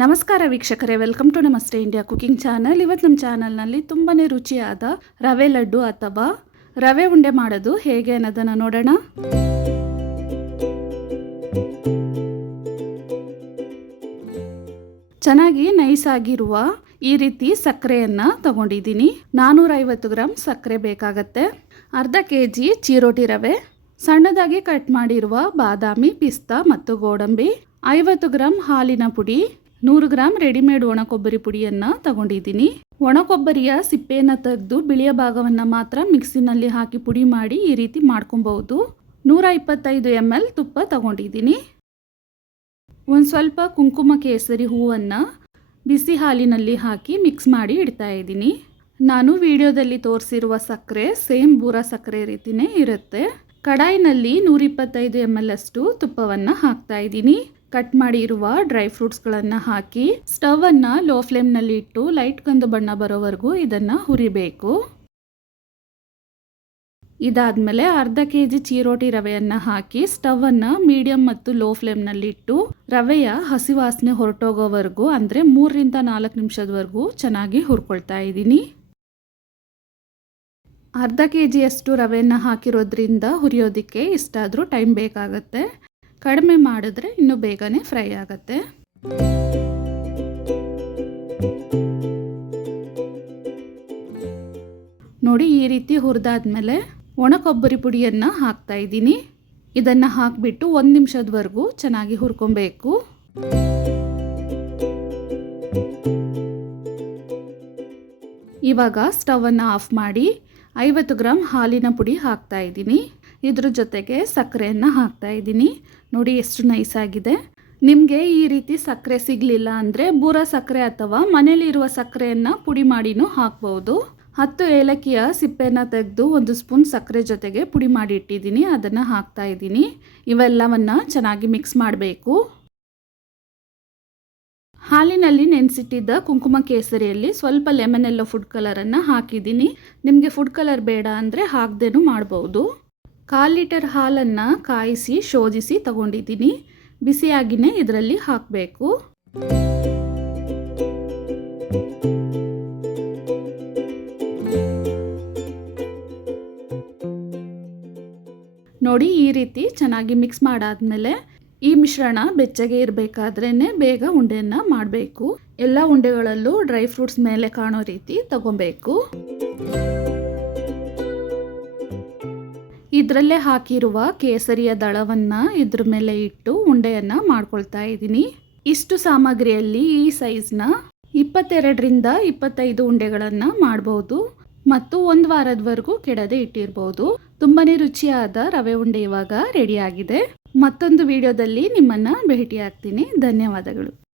ನಮಸ್ಕಾರ ವೀಕ್ಷಕರೇ, welcome to ನಮಸ್ತೆ ಇಂಡಿಯಾ ಕುಕಿಂಗ್ ಚಾನಲ್. ಇವತ್ತು ನಮ್ಮ ಚಾನಲ್ನಲ್ಲಿ ತುಂಬಾ ರುಚಿಯಾದ ರವೆ ಲಡ್ಡು ಅಥವಾ ರವೆ ಉಂಡೆ ಮಾಡೋದು ಹೇಗೆ ಅನ್ನೋದನ್ನು ನೋಡೋಣ. ಚೆನ್ನಾಗಿ ನೈಸ್ ಆಗಿರುವ ಈ ರೀತಿ ಸಕ್ಕರೆಯನ್ನು ತಗೊಂಡಿದ್ದೀನಿ. 450 ಗ್ರಾಮ್ ಸಕ್ಕರೆ ಬೇಕಾಗತ್ತೆ. ಅರ್ಧ ಕೆಜಿ ಚಿರೋಟಿ ರವೆ, ಸಣ್ಣದಾಗಿ ಕಟ್ ಮಾಡಿರುವ ಬಾದಾಮಿ, ಪಿಸ್ತಾ ಮತ್ತು ಗೋಡಂಬಿ, 50 ಗ್ರಾಮ್ ಹಾಲಿನ ಪುಡಿ, 100 ಗ್ರಾಮ್ ರೆಡಿಮೇಡ್ ಒಣ ಕೊಬ್ಬರಿ ಪುಡಿಯನ್ನು ತಗೊಂಡಿದ್ದೀನಿ. ಒಣ ಕೊಬ್ಬರಿಯ ಸಿಪ್ಪೆಯನ್ನು ತೆಗೆದು ಬಿಳಿಯ ಭಾಗವನ್ನು ಮಾತ್ರ ಮಿಕ್ಸಿನಲ್ಲಿ ಹಾಕಿ ಪುಡಿ ಮಾಡಿ ಈ ರೀತಿ ಮಾಡ್ಕೊಬಹುದು. 125 ml ತುಪ್ಪ ತಗೊಂಡಿದ್ದೀನಿ. ಒಂದು ಸ್ವಲ್ಪ ಕುಂಕುಮ ಕೇಸರಿ ಹೂವನ್ನು ಬಿಸಿ ಹಾಲಿನಲ್ಲಿ ಹಾಕಿ ಮಿಕ್ಸ್ ಮಾಡಿ ಇಡ್ತಾ ಇದ್ದೀನಿ. ನಾನು ವಿಡಿಯೋದಲ್ಲಿ ತೋರಿಸಿರುವ ಸಕ್ಕರೆ ಸೇಮ್ ಬೂರಾ ಸಕ್ಕರೆ ರೀತಿಯೇ ಇರುತ್ತೆ. ಕಡಾಯಿನಲ್ಲಿ 125 ml ಅಷ್ಟು ತುಪ್ಪವನ್ನು ಹಾಕ್ತಾ ಇದ್ದೀನಿ. ಕಟ್ ಮಾಡಿರುವ ಡ್ರೈ ಫ್ರೂಟ್ಸ್ಗಳನ್ನು ಹಾಕಿ ಸ್ಟವನ್ನು ಲೋ ಫ್ಲೇಮ್ನಲ್ಲಿ ಇಟ್ಟು ಲೈಟ್ ಕಂದು ಬಣ್ಣ ಬರೋವರೆಗೂ ಇದನ್ನು ಹುರಿಬೇಕು. ಇದಾದಮೇಲೆ ಅರ್ಧ ಕೆಜಿ ಚಿರೋಟಿ ರವೆಯನ್ನು ಹಾಕಿ ಸ್ಟವನ್ನು ಮೀಡಿಯಂ ಮತ್ತು ಲೋ ಫ್ಲೇಮ್ನಲ್ಲಿ ಇಟ್ಟು ರವೆಯ ಹಸಿ ವಾಸನೆ ಹೊರಟೋಗೋವರೆಗೂ ಅಂದರೆ 3 ರಿಂದ 4 ನಿಮಿಷದವರೆಗೂ ಚೆನ್ನಾಗಿ ಹುರ್ಕೊಳ್ತಾ ಇದ್ದೀನಿ. ಅರ್ಧ ಕೆಜಿಯಷ್ಟು ರವೆಯನ್ನು ಹಾಕಿರೋದ್ರಿಂದ ಹುರಿಯೋದಕ್ಕೆ ಇಷ್ಟಾದರೂ ಟೈಮ್ ಬೇಕಾಗತ್ತೆ. ಕಡಿಮೆ ಮಾಡಿದ್ರೆ ಇನ್ನೂ ಬೇಗನೆ ಫ್ರೈ ಆಗುತ್ತೆ. ನೋಡಿ, ಈ ರೀತಿ ಹುರಿದಾದ್ಮೇಲೆ ಒಣ ಕೊಬ್ಬರಿ ಪುಡಿಯನ್ನು ಹಾಕ್ತಾ ಇದ್ದೀನಿ. ಇದನ್ನು ಹಾಕಿಬಿಟ್ಟು 1 ನಿಮಿಷದವರೆಗೂ ಚೆನ್ನಾಗಿ ಹುರ್ಕೊಬೇಕು. ಇವಾಗ ಸ್ಟವನ್ನು ಆಫ್ ಮಾಡಿ 50 ಗ್ರಾಮ್ ಹಾಲಿನ ಪುಡಿ ಹಾಕ್ತಾ ಇದ್ದೀನಿ. ಇದ್ರ ಜೊತೆಗೆ ಸಕ್ಕರೆಯನ್ನು ಹಾಕ್ತಾ ಇದ್ದೀನಿ. ನೋಡಿ ಎಷ್ಟು ನೈಸ್ ಆಗಿದೆ. ನಿಮಗೆ ಈ ರೀತಿ ಸಕ್ಕರೆ ಸಿಗಲಿಲ್ಲ ಅಂದರೆ ಬೂರಾ ಸಕ್ಕರೆ ಅಥವಾ ಮನೇಲಿರುವ ಸಕ್ಕರೆಯನ್ನು ಪುಡಿ ಮಾಡಿನೂ ಹಾಕ್ಬೋದು. 10 ಏಲಕ್ಕಿಯ ಸಿಪ್ಪೆಯನ್ನು ತೆಗೆದು 1 ಸ್ಪೂನ್ ಸಕ್ಕರೆ ಜೊತೆಗೆ ಪುಡಿ ಮಾಡಿ ಇಟ್ಟಿದ್ದೀನಿ, ಅದನ್ನು ಹಾಕ್ತಾ ಇದ್ದೀನಿ. ಇವೆಲ್ಲವನ್ನು ಚೆನ್ನಾಗಿ ಮಿಕ್ಸ್ ಮಾಡಬೇಕು. ಹಾಲಿನಲ್ಲಿ ನೆನೆಸಿಟ್ಟಿದ್ದ ಕುಂಕುಮ ಕೇಸರಿಯಲ್ಲಿ ಸ್ವಲ್ಪ ಲೆಮನ್ ಎಲ್ಲೋ ಫುಡ್ ಕಲರನ್ನು ಹಾಕಿದ್ದೀನಿ. ನಿಮಗೆ ಫುಡ್ ಕಲರ್ ಬೇಡ ಅಂದರೆ ಹಾಕ್ದೇನೂ ಮಾಡ್ಬೋದು. 1/4 ಲೀಟರ್ ಹಾಲನ್ನು ಕಾಯಿಸಿ ಶೋಧಿಸಿ ತಗೊಂಡಿದ್ದೀನಿ. ಬಿಸಿಯಾಗಿಯೇ ಇದರಲ್ಲಿ ಹಾಕಬೇಕು. ನೋಡಿ, ಈ ರೀತಿ ಚೆನ್ನಾಗಿ ಮಿಕ್ಸ್ ಮಾಡಾದ್ಮೇಲೆ ಈ ಮಿಶ್ರಣ ಬೆಚ್ಚಗೆ ಇರಬೇಕಾದ್ರೇ ಬೇಗ ಉಂಡೆಯನ್ನು ಮಾಡಬೇಕು. ಎಲ್ಲ ಉಂಡೆಗಳಲ್ಲೂ ಡ್ರೈ ಫ್ರೂಟ್ಸ್ ಮೇಲೆ ಕಾಣೋ ರೀತಿ ತಗೊಬೇಕು. ಇದರಲ್ಲೇ ಹಾಕಿರುವ ಕೇಸರಿಯ ದಳವನ್ನು ಇದ್ರ ಮೇಲೆ ಇಟ್ಟು ಉಂಡೆಯನ್ನು ಮಾಡ್ಕೊಳ್ತಾ ಇದ್ದೀನಿ. ಇಷ್ಟು ಸಾಮಗ್ರಿಯಲ್ಲಿ ಈ ಸೈಜ್ನ 22 ರಿಂದ 25 ಉಂಡೆಗಳನ್ನು ಮಾಡ್ಬೋದು ಮತ್ತು 1 ವಾರದವರೆಗೂ ಕೆಡದೆ ಇಟ್ಟಿರ್ಬೋದು. ತುಂಬಾ ರುಚಿಯಾದ ರವೆ ಉಂಡೆ ಇವಾಗ ರೆಡಿಯಾಗಿದೆ. ಮತ್ತೊಂದು ವಿಡಿಯೋದಲ್ಲಿ ನಿಮ್ಮನ್ನು ಭೇಟಿ ಆಗ್ತೀನಿ. ಧನ್ಯವಾದಗಳು.